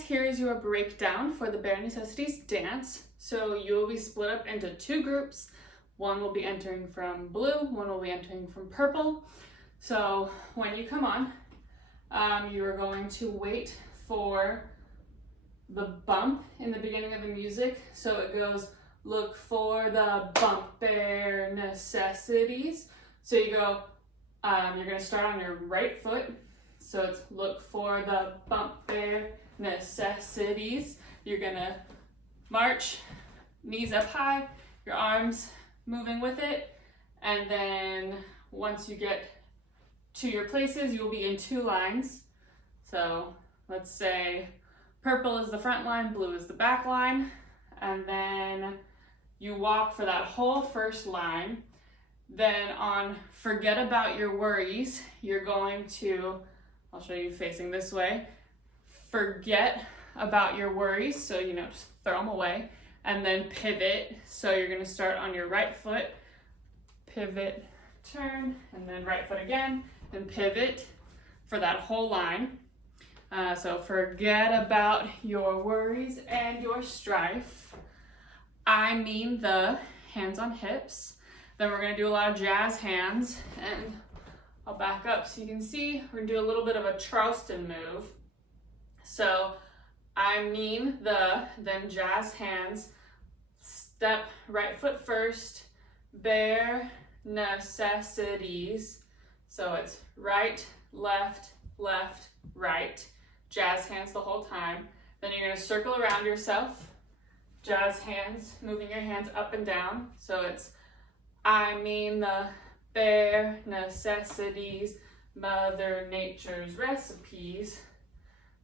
guys, here is your breakdown for the Bare Necessities dance. So you will be split up into two groups. One will be entering from blue, one will be entering from purple. So when you come on, you are going to wait for the bump in the beginning of the music. So it goes, look for the bump, Bare Necessities. So you go, you're gonna start on your right foot. So it's look for the bump, Bare Necessities. You're gonna march, knees up high, your arms moving with it. And then once you get to your places, you will be in two lines. So let's say purple is the front line, blue is the back line. And then you walk for that whole first line. Then on forget about your worries, you're going to, I'll show you facing this way, forget about your worries. So, just throw them away and then pivot. So you're gonna start on your right foot, pivot, turn, and then right foot again, then pivot for that whole line. So forget about your worries and your strife. I mean the hands on hips. Then we're gonna do a lot of jazz hands, and I'll back up so you can see. We're gonna do a little bit of a Charleston move. So I mean then jazz hands, step right foot first, Bare Necessities. So it's right, left, left, right. Jazz hands the whole time. Then you're gonna circle around yourself. Jazz hands, moving your hands up and down. So it's, I mean the bare necessities, Mother Nature's recipes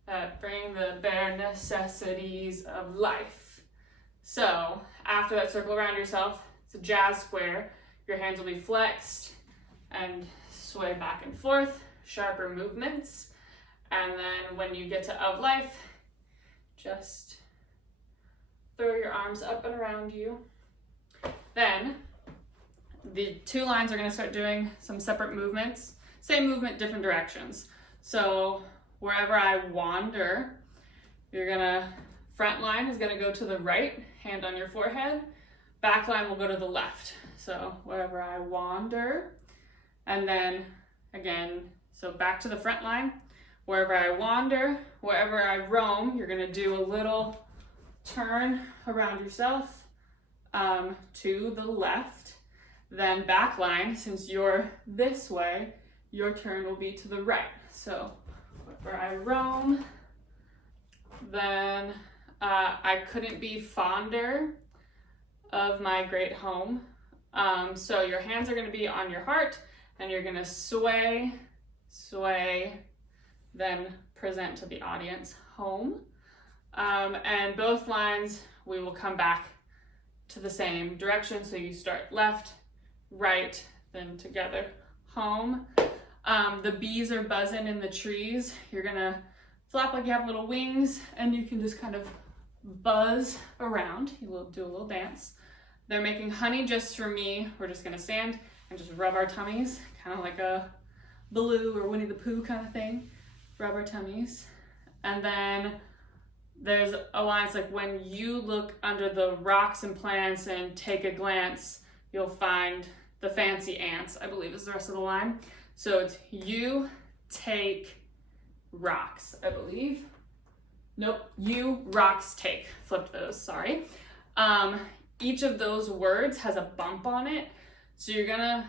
that bring the bare necessities of life. So after that circle around yourself, it's a jazz square. Your hands will be flexed and sway back and forth, sharper movements. And then when you get to of life, just throw your arms up and around you. Then the two lines are going to start doing some separate movements. Same movement, different directions. So wherever I wander, front line is going to go to the right, hand on your forehead. Back line will go to the left. So wherever I wander, and then again, so back to the front line. Wherever I wander, wherever I roam, you're going to do a little turn around yourself to the left. Then back line, since you're this way, your turn will be to the right. So wherever I roam, then I couldn't be fonder of my great home. So your hands are going to be on your heart, and you're going to sway, then present to the audience, home. And both lines, we will come back to the same direction. So you start left, right, then together, home. The bees are buzzing in the trees. You're gonna flap like you have little wings, and you can just kind of buzz around. You'll do a little dance. They're making honey just for me. We're just gonna stand and just rub our tummies, kind of like a Baloo or Winnie the Pooh kind of thing. Rub our tummies. And then there's a line, it's like, when you look under the rocks and plants and take a glance, you'll find the fancy ants, I believe is the rest of the line. So it's you take rocks, I believe. Nope, you rocks take. Flipped those, sorry. Each of those words has a bump on it. So you're gonna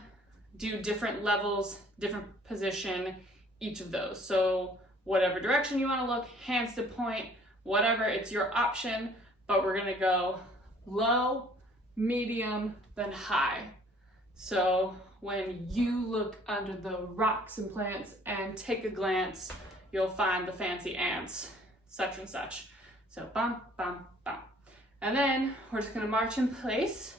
do different levels, different position, each of those. So whatever direction you wanna look, hands to point, whatever, it's your option, but we're gonna go low, medium, then high. So when you look under the rocks and plants and take a glance, you'll find the fancy ants, such and such. So bump, bump, bump. And then we're just gonna march in place,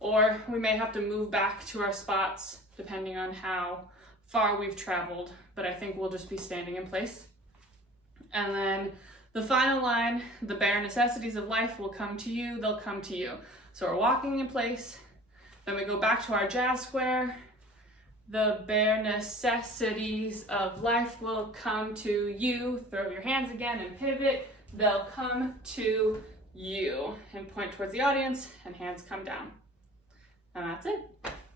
or we may have to move back to our spots depending on how far we've traveled, but I think we'll just be standing in place. And then the final line, the bare necessities of life will come to you, they'll come to you. So we're walking in place, then we go back to our jazz square. The bare necessities of life will come to you. Throw your hands again and pivot, they'll come to you and point towards the audience, and hands come down. And that's it.